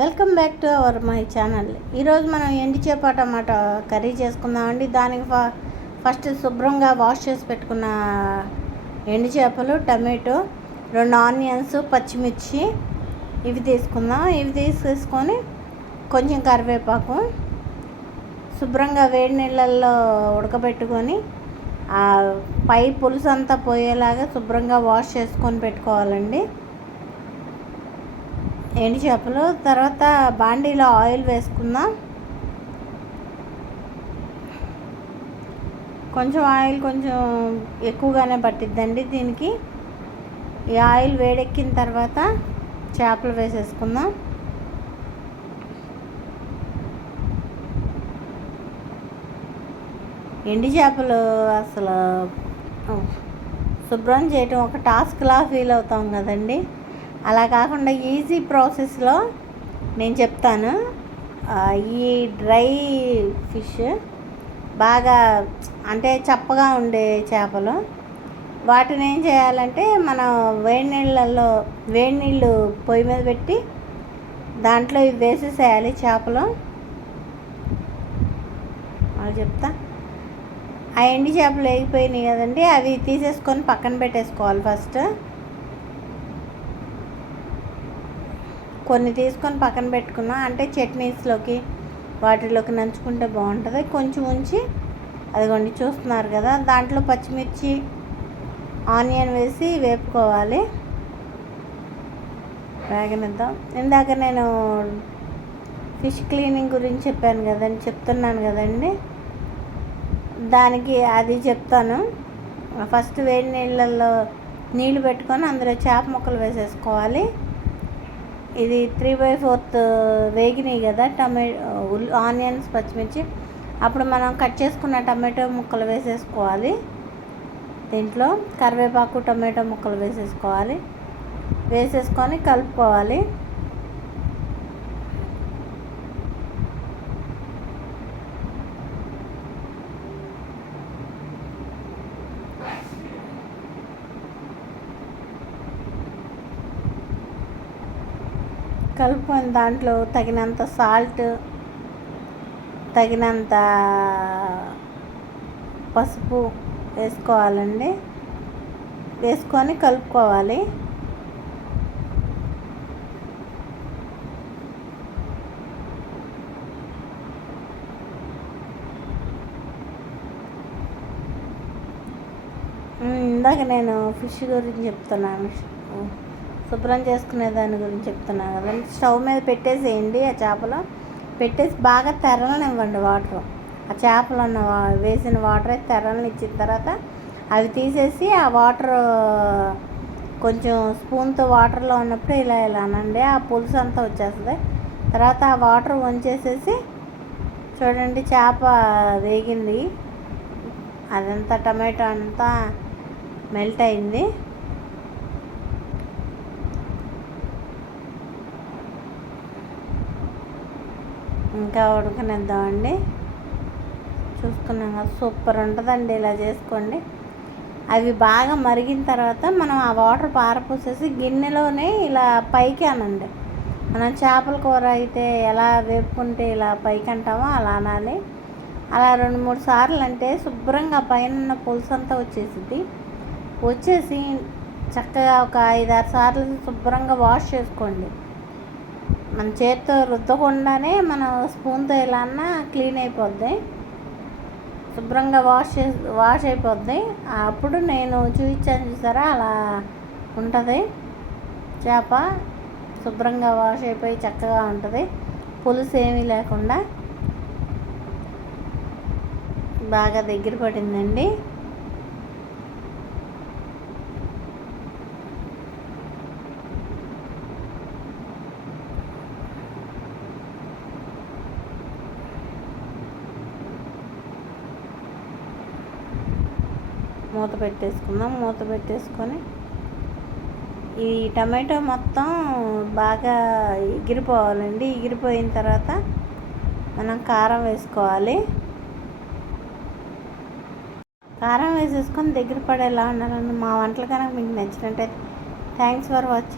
Welcome back to my channel. ఈరోజు మనం ఎండి చేప టమాటా కర్రీ చేసుకుందామండి. దానికి ఫస్ట్ శుభ్రంగా వాష్ చేసి పెట్టుకున్న ఎండి చేపలు, టమాటో, 2 ఆనియన్స్, పచ్చిమిర్చి ఇవి తీసుకుందాం. ఇవి తీసేసుకొని కొంచెం కరివేపాకు శుభ్రంగా వేడి నీళ్ళల్లో ఉడకబెట్టుకొని ఆ పై పులుసు అంతా పోయేలాగా శుభ్రంగా వాష్ చేసుకొని పెట్టుకోవాలండి ఎండి చేపలు. తర్వాత బాండీలో ఆయిల్ వేసుకుందాం. ఆయిల్ కొంచెం ఎక్కువగానే పట్టిద్దండి దీనికి. ఈ ఆయిల్ వేడెక్కిన తర్వాత చేపలు వేసేసుకుందాం. ఎండి చేపలు అసలు శుభ్రం చేయటం ఒక టాస్క్లా ఫీల్ అవుతాం కదండి. అలా కాకుండా ఈజీ ప్రాసెస్లో నేను చెప్తాను. ఈ డ్రై ఫిష్ బాగా అంటే చప్పగా ఉండే చేపలు, వాటిని ఏం చేయాలంటే మనం వేడి నీళ్ళు పొయ్యి మీద పెట్టి దాంట్లో ఇవి వేసేసేయాలి చేపలు. అది చెప్తా. ఆ ఎండి చేపలు వేగిపోయినాయి కదండి, అవి తీసేసుకొని పక్కన పెట్టేసుకోవాలి. ఫస్ట్ కొన్ని తీసుకొని పక్కన పెట్టుకున్నా అంటే చట్నీస్లోకి వాటిలోకి నంచుకుంటే బాగుంటుంది. కొంచెం ఉంచి అదిగోండి చూస్తున్నారు కదా, దాంట్లో పచ్చిమిర్చి, ఆనియన్ వేసి వేపుకోవాలి, వేగనిద్దాం. ఇందాక నేను ఫిష్ క్లీనింగ్ గురించి చెప్తున్నాను కదండి, దానికి అది చెప్తాను. ఫస్ట్ వేడి నీళ్ళల్లో నీళ్ళు పెట్టుకొని అందులో చేప ముక్కలు వేసేసుకోవాలి. ఇది 3/4 వేగినాయి కదా ఆనియన్స్, పచ్చిమిర్చి. అప్పుడు మనం కట్ చేసుకున్న టమాటో ముక్కలు వేసేసుకోవాలి. దీంట్లో కరివేపాకు, టమాటో ముక్కలు వేసేసుకొని కలుపుకోవాలి. కలుపుకొని దాంట్లో తగినంత సాల్ట్, తగినంత పసుపు వేసుకోవాలండి. వేసుకొని కలుపుకోవాలి. ఇందాక నేను ఫిష్ గురించి చెప్తున్నాను, శుభ్రం చేసుకునే దాని గురించి చెప్తున్నాను కదండి. స్టవ్ మీద పెట్టేసేయండి. ఆ చేపలు పెట్టేసి బాగా తెరలనివ్వండి వాటర్. ఆ చేపలు వేసిన వాటర్ తెరలని ఇచ్చిన తర్వాత అవి తీసేసి ఆ వాటర్ కొంచెం స్పూన్తో వాటర్లో ఉన్నప్పుడు ఇలా అనండి, ఆ పులుసు అంతా వచ్చేస్తుంది. తర్వాత ఆ వాటర్ వంచేసేసి చూడండి, చేప వేగింది, అదంతా టమాటో అంతా మెల్ట్ అయింది. ఇంకా ఉడకనిద్దామండి. చూసుకున్నాం కదా, సూపర్ ఉంటుందండి. ఇలా చేసుకోండి. అవి బాగా మరిగిన తర్వాత మనం ఆ వాటర్ పారపోసేసి గిన్నెలోనే ఇలా పైకి అనండి. మనం చేపల కూర అయితే ఎలా వేపుకుంటే ఇలా పైకి అంటామో అలా అనాలి. అలా 2-3 సార్లు అంటే శుభ్రంగా పైన పులుసు అంతా వచ్చేసి చక్కగా ఒక 5-6 సార్లు శుభ్రంగా వాష్ చేసుకోండి. మన చేతితో రుద్దకుండానే మనం స్పూన్తో ఇలా అన్నా క్లీన్ అయిపోద్ది, శుభ్రంగా వాష్ అయిపోద్ది. అప్పుడు నేను చూపించాను చూసారా, అలా ఉంటుంది చేప. శుభ్రంగా వాష్ అయిపోయి చక్కగా ఉంటుంది, పులుసు ఏమీ లేకుండా బాగా దగ్గర పడిందండి. మూత పెట్టేసుకుందాం. మూత పెట్టేసుకొని ఈ టమాటో మొత్తం బాగా ఎగిరిపోవాలండి. ఎగిరిపోయిన తర్వాత మనం కారం వేసుకోవాలి. కారం వేసేసుకొని దగ్గర పడేలా ఉండాలండి. మా వంటలు కనుక మీకు నచ్చినట్టయితే థ్యాంక్స్ ఫర్ వాచింగ్.